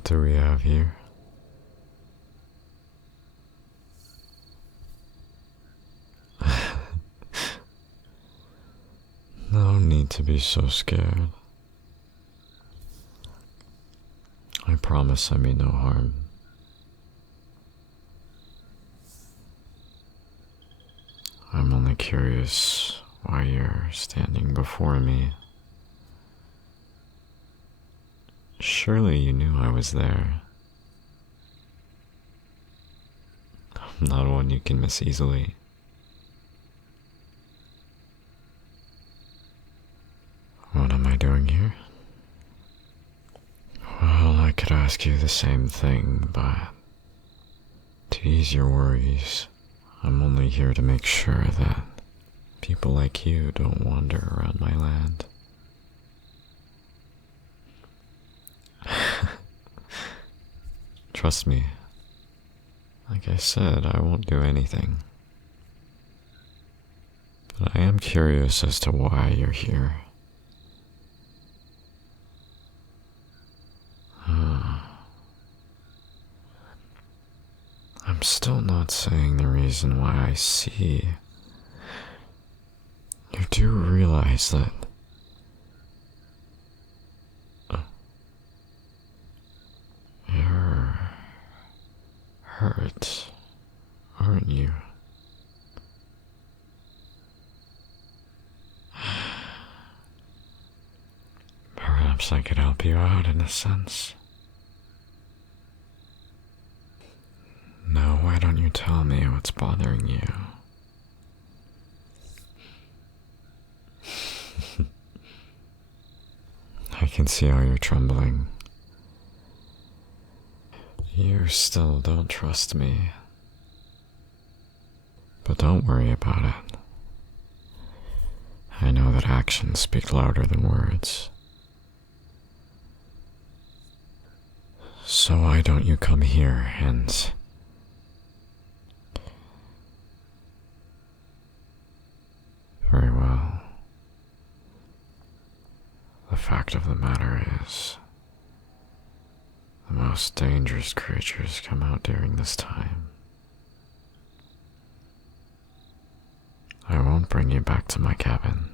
What do we have here? No need to be so scared. I promise I mean no harm. I'm only curious why you're standing before me. Surely you knew I was there. I'm not one you can miss easily. What am I doing here? Well, I could ask you the same thing, but to ease your worries, I'm only here to make sure that people like you don't wander around my land. Trust me. Like I said, I won't do anything. But I am curious as to why you're here. I'm still not saying the reason why I see. You do realize that you're hurt, aren't you? Perhaps I could help you out in a sense. Now, why don't you tell me what's bothering you? I can see how you're trembling. You still don't trust me. But don't worry about it. I know that actions speak louder than words. So why don't you come here and... Very well. The fact of the matter is, the most dangerous creatures come out during this time. I won't bring you back to my cabin,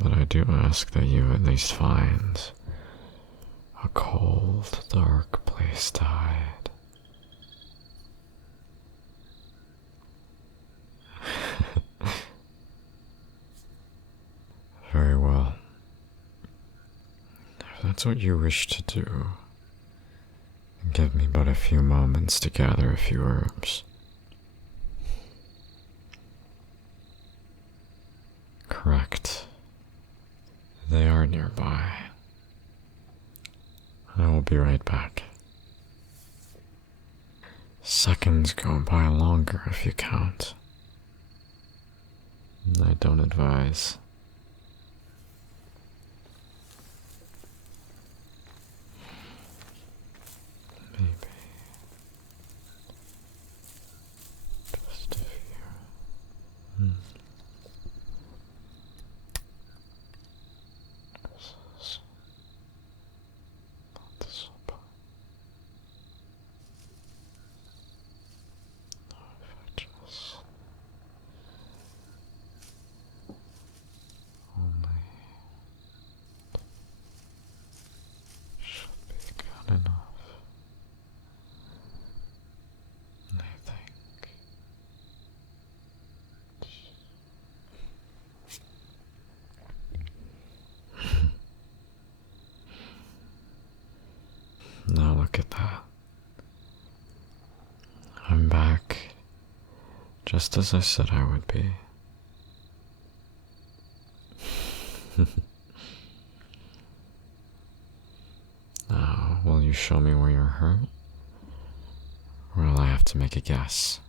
but I do ask that you at least find a cold, dark place to hide. Very well. If that's what you wish to do, give me but a few moments to gather a few herbs. Correct. They are nearby. I will be right back. Seconds go by longer if you count. I don't advise. Maybe just a few. This is not the soap. If I just only should be good enough. I think. Now look at that. I'm back, just as I said I would be. Now, will you show me where you're hurt? Or will I have to make a guess?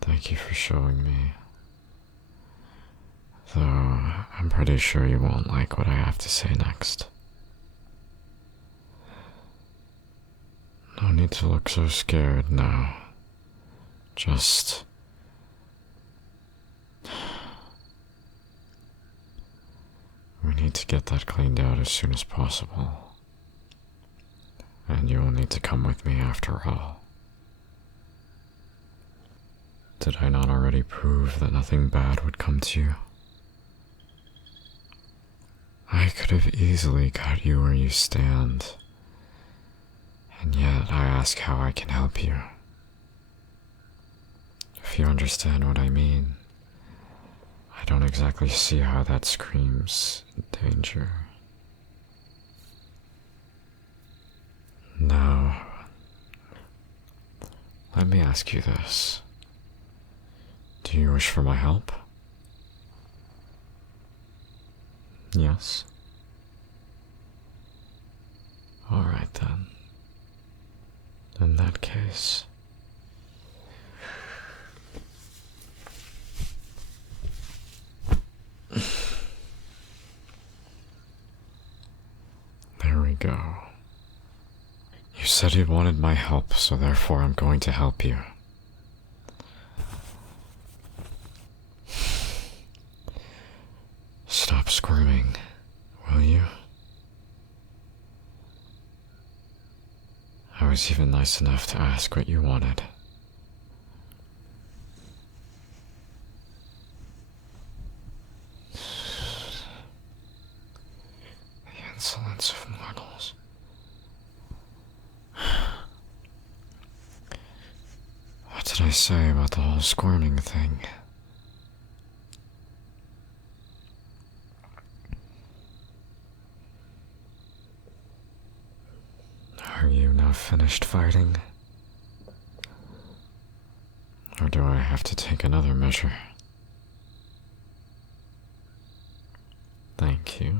Thank you for showing me. Though, I'm pretty sure you won't like what I have to say next. No need to look so scared now. Just... when need to get that cleaned out as soon as possible. And you will need to come with me after all. Did I not already prove that nothing bad would come to you? I could have easily got you where you stand, and yet I ask how I can help you. If you understand what I mean, I don't exactly see how that screams danger. Now, let me ask you this. Do you wish for my help? Yes? Alright then. In that case... There we go. You said you wanted my help, so therefore I'm going to help you. Stop squirming, will you? I was even nice enough to ask what you wanted. The insolence of mortals. What did I say about the whole squirming thing? Are you now finished fighting? Or do I have to take another measure? Thank you.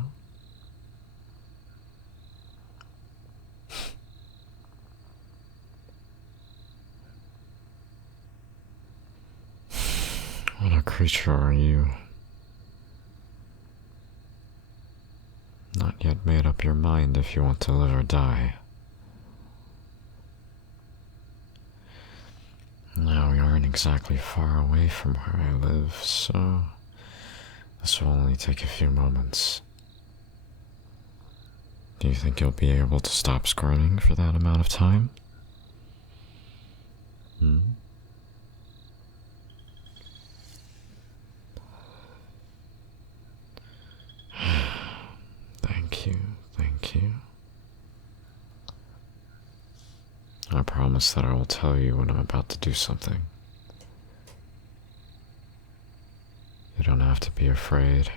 What a creature are you? Not yet made up your mind if you want to live or die. Now we aren't exactly far away from where I live, so this will only take a few moments. Do you think you'll be able to stop squirming for that amount of time? Thank you, thank you. I promise that I will tell you when I'm about to do something. You don't have to be afraid.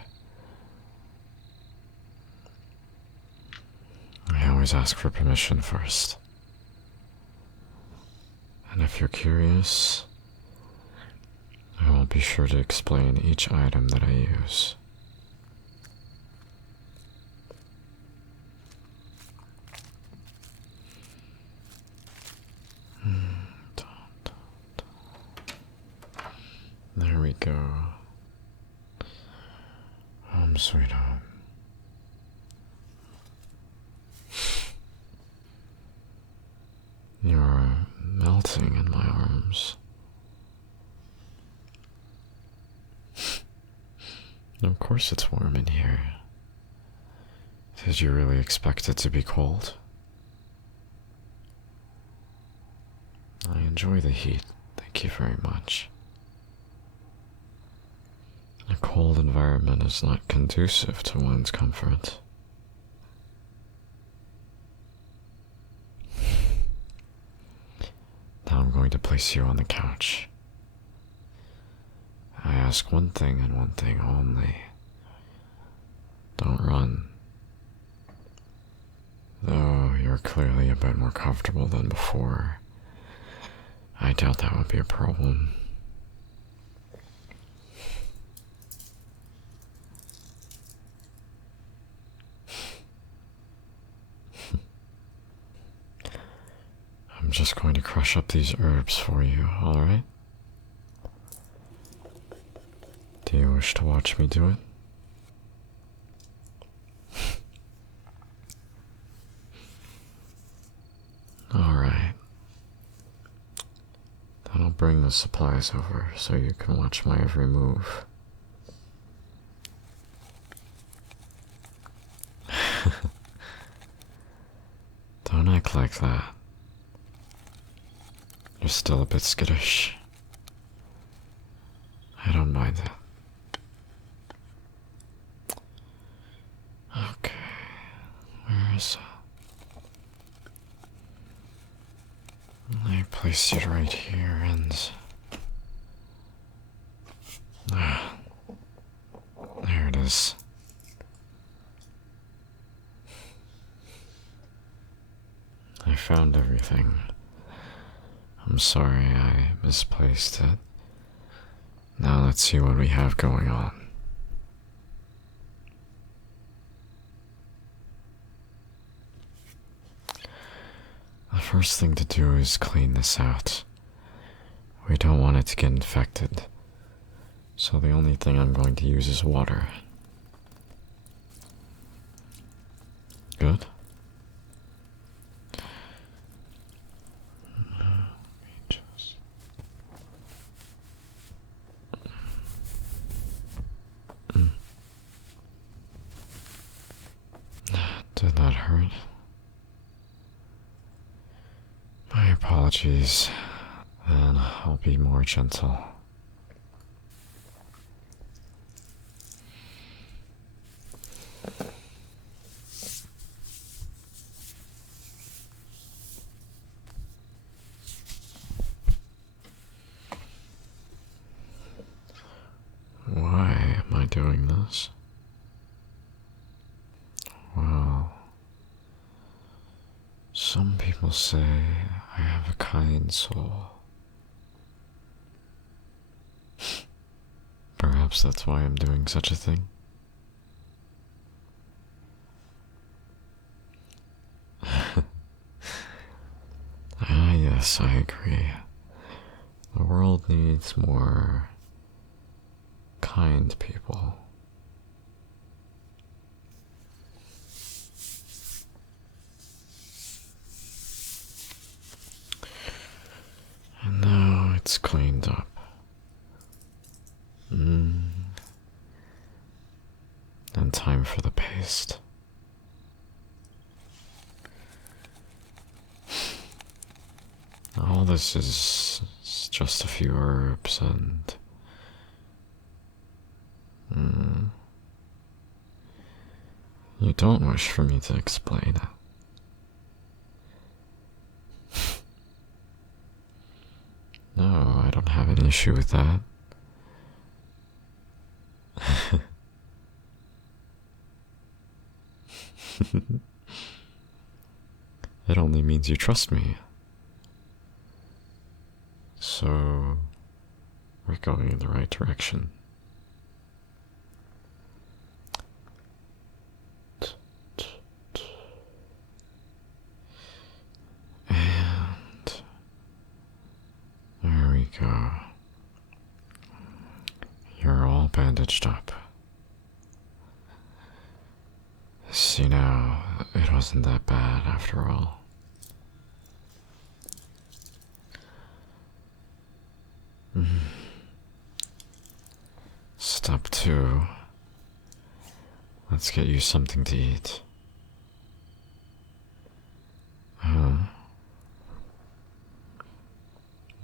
I always ask for permission first. And if you're curious, I will be sure to explain each item that I use. There we go. Home sweet home. You're melting in my arms. Of course it's warm in here. Did you really expect it to be cold? I enjoy the heat, thank you very much. A cold environment is not conducive to one's comfort. Now I'm going to place you on the couch. I ask one thing and one thing only. Don't run. Though you're clearly a bit more comfortable than before, I doubt that would be a problem. I'm just going to crush up these herbs for you, alright? Do you wish to watch me do it? Alright. Then I'll bring the supplies over so you can watch my every move. act like that. You're still a bit skittish. I don't mind it. Okay, where is it? I placed it right here and... there it is. I found everything. I'm sorry I misplaced it. Now let's see what we have going on. The first thing to do is clean this out. We don't want it to get infected, so the only thing I'm going to use is water. Good? Did that hurt? My apologies. Then I'll be more gentle. Why am I doing this? Well, some people say I have a kind soul. Perhaps that's why I'm doing such a thing. Ah, yes, I agree. The world needs more kind people. And now it's cleaned up. And time for the paste. All this is just a few herbs and... You don't wish for me to explain it. No, I don't have an issue with that. It only means you trust me. So, we're going in the right direction. And there we go. You're all bandaged up. See now, it wasn't that bad after all. Step 2. Let's get you something to eat. Huh?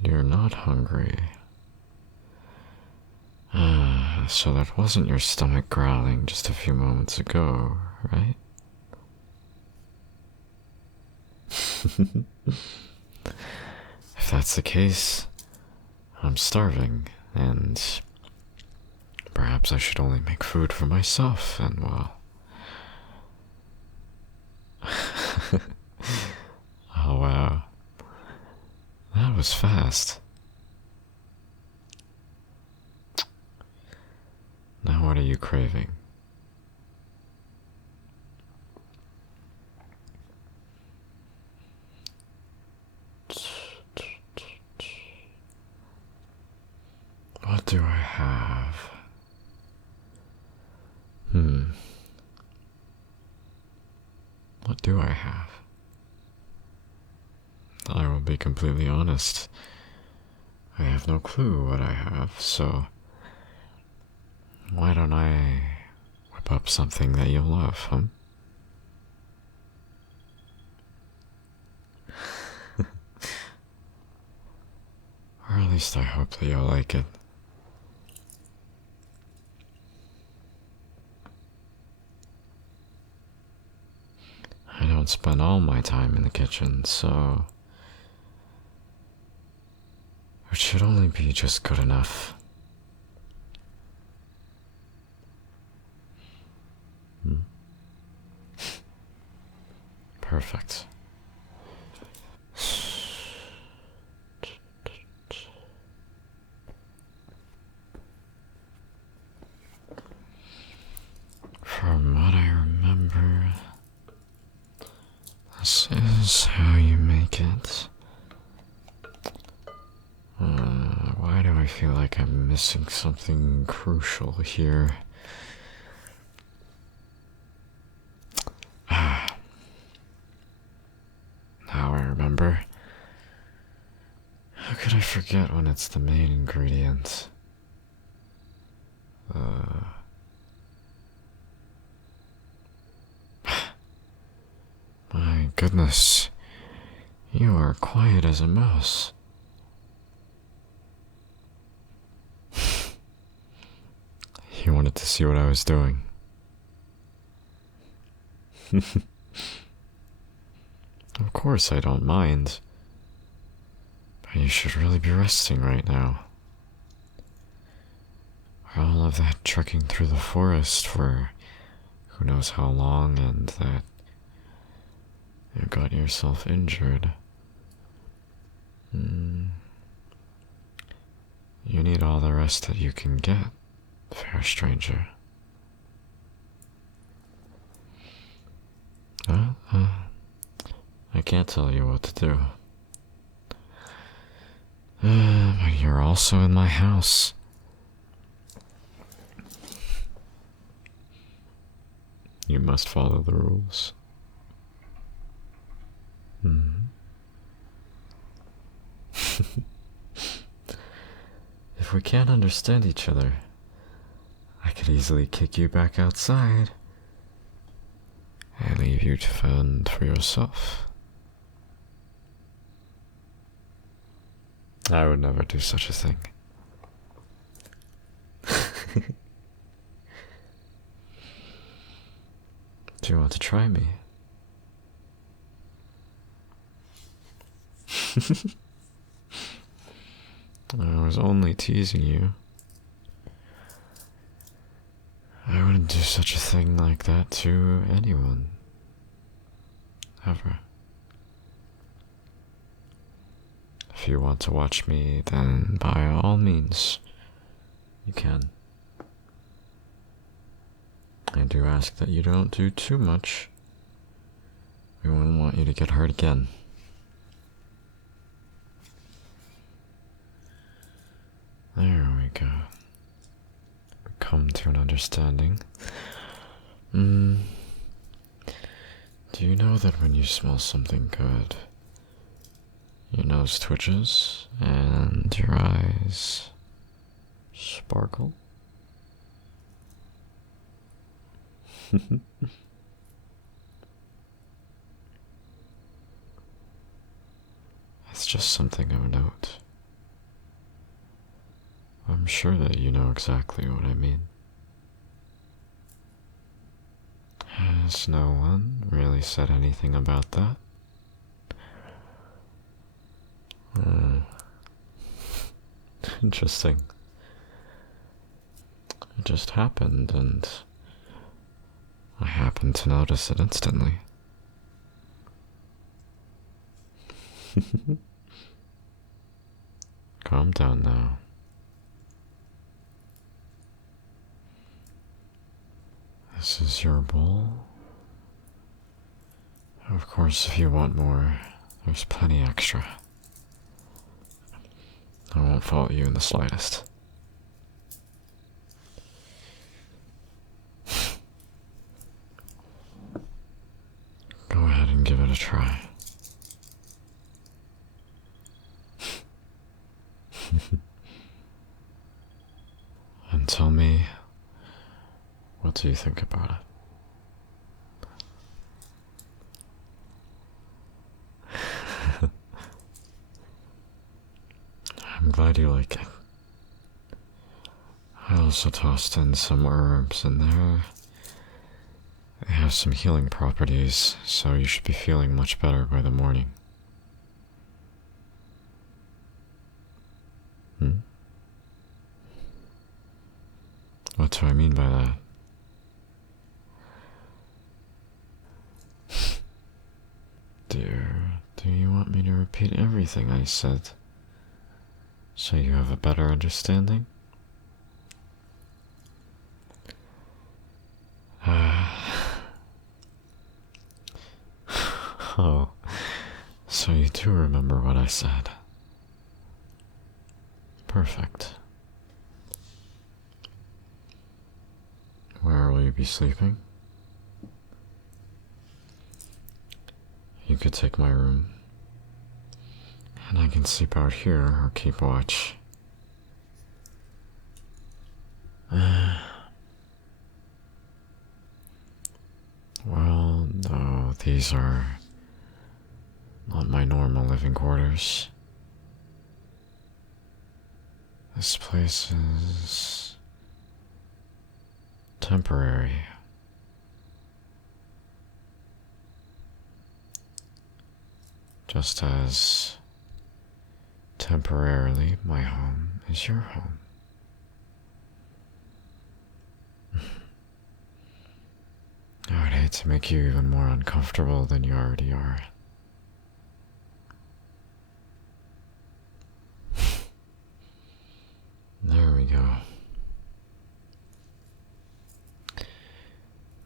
You're not hungry. So that wasn't your stomach growling just a few moments ago, right? If that's the case, I'm starving, and perhaps I should only make food for myself, and well... Oh wow, that was fast. Now what are you craving? What do I have? What do I have? I will be completely honest. I have no clue what I have, so why don't I whip up something that you'll love, huh? At least I hope that you'll like it. I don't spend all my time in the kitchen, so it should only be just good enough. Perfect. From what I remember, this is how you make it. Why do I feel like I'm missing something crucial here? Now I remember. How could I forget when it's the main ingredient? My goodness, you are quiet as a mouse. You wanted to see what I was doing. Of course I don't mind, but you should really be resting right now. All of that trekking through the forest for who knows how long, and that you got yourself injured. You need all the rest that you can get, fair stranger. I can't tell you what to do. But you're also in my house. You must follow the rules. If we can't understand each other, I could easily kick you back outside and leave you to fend for yourself. I would never do such a thing. Do you want to try me? I was only teasing you. I wouldn't do such a thing like that to anyone. Ever. If you want to watch me, then by all means, you can. I do ask that you don't do too much. We wouldn't want you to get hurt again. There we go. We come to an understanding. Do you know that when you smell something good, your nose twitches and your eyes sparkle? It's just something of note. I'm sure that you know exactly what I mean. Has no one really said anything about that? Interesting. It just happened, and I happened to notice it instantly. Calm down now. This is your bowl. Of course, if you want more, there's plenty extra. I won't fault you in the slightest. Go ahead and give it a try. And tell me, what do you think about it? I'm glad I do like it. I also tossed in some herbs in there. They have some healing properties, so you should be feeling much better by the morning. Hmm? What do I mean by that? Dear, do you want me to repeat everything I said so you have a better understanding? Oh, so you do remember what I said. Perfect. Where will you be sleeping? You could take my room, and I can sleep out here or keep watch. Well, no, these are not my normal living quarters. This place is temporary. Just as temporarily my home is your home. I would hate to make you even more uncomfortable than you already are. There we go.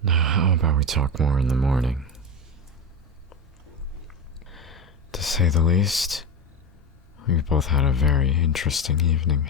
Now, how about we talk more in the morning? To say the least, we've both had a very interesting evening.